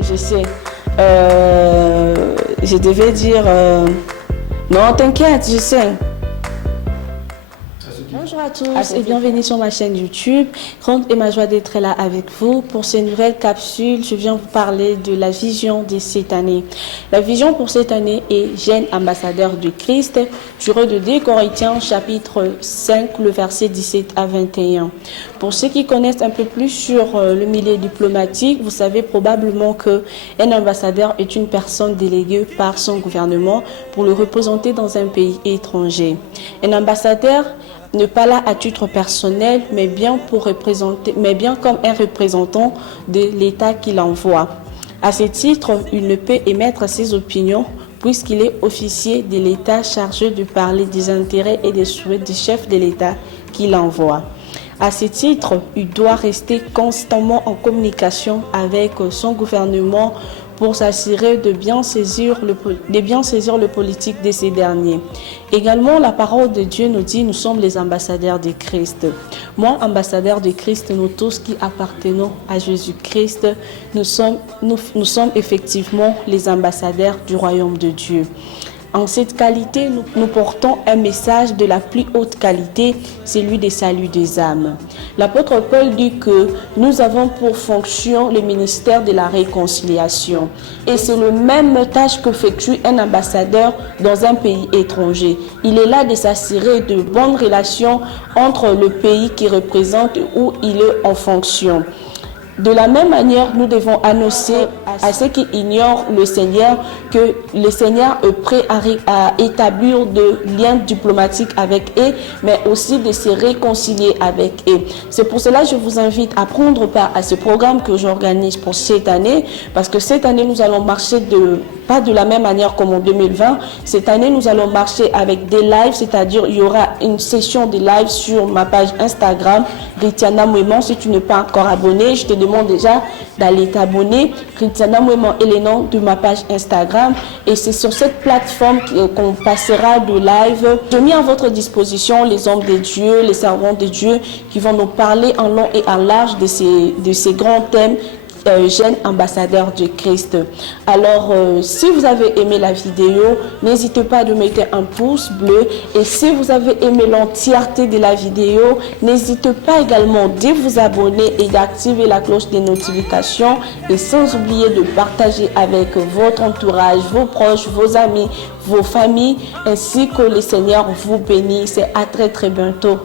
Je sais. Je devais dire... Non, t'inquiète, je sais. Bonjour à tous et bienvenue sur ma chaîne YouTube. Grande est ma joie d'être là avec vous. Pour ces nouvelles capsules, je viens vous parler de la vision de cette année. La vision pour cette année est jeune ambassadeur de Christ, tiré de 2 Corinthiens chapitre 5, le verset 17 à 21. Pour ceux qui connaissent un peu plus sur le milieu diplomatique, vous savez probablement qu'un ambassadeur est une personne déléguée par son gouvernement pour le représenter dans un pays étranger. Un ambassadeur n'est pas là à titre personnel, mais bien comme un représentant de l'État qu'il envoie. À ce titre, il ne peut émettre ses opinions puisqu'il est officier de l'État chargé de parler des intérêts et des souhaits du chef de l'État qu'il envoie. À ce titre, il doit rester constamment en communication avec son gouvernement pour s'assurer de bien saisir le politique de ces derniers. Également, la parole de Dieu nous dit, nous sommes les ambassadeurs de Christ. Moi, ambassadeur de Christ, nous tous qui appartenons à Jésus-Christ, nous sommes effectivement les ambassadeurs du royaume de Dieu. En cette qualité, nous portons un message de la plus haute qualité, celui des saluts des âmes. L'apôtre Paul dit que nous avons pour fonction le ministère de la réconciliation. Et c'est le même tâche qu'effectue un ambassadeur dans un pays étranger. Il est là de s'assurer de bonnes relations entre le pays qu'il représente où il est en fonction. De la même manière, nous devons annoncer à ceux qui ignorent le Seigneur que le Seigneur est prêt à établir des liens diplomatiques avec eux, mais aussi de se réconcilier avec eux. C'est pour cela que je vous invite à prendre part à ce programme que j'organise pour cette année, parce que cette année, nous allons marcher pas de la même manière comme en 2020. Cette année, nous allons marcher avec des lives, c'est-à-dire il y aura une session de live sur ma page Instagram, Ritiana Mouéman. Si tu n'es pas encore abonné, je te demande déjà d'aller t'abonner. Ritiana Mouéman est le nom de ma page Instagram et c'est sur cette plateforme qu'on passera de live. Je mets à votre disposition les hommes de Dieu, les servants de Dieu qui vont nous parler en long et en large de ces grands thèmes. Jeune ambassadeur de Christ. Alors, si vous avez aimé la vidéo, n'hésitez pas à mettre un pouce bleu. Et si vous avez aimé l'entièreté de la vidéo, n'hésitez pas également de vous abonner et d'activer la cloche des notifications. Et sans oublier de partager avec votre entourage, vos proches, vos amis, vos familles, ainsi que le Seigneur vous bénisse. À très bientôt.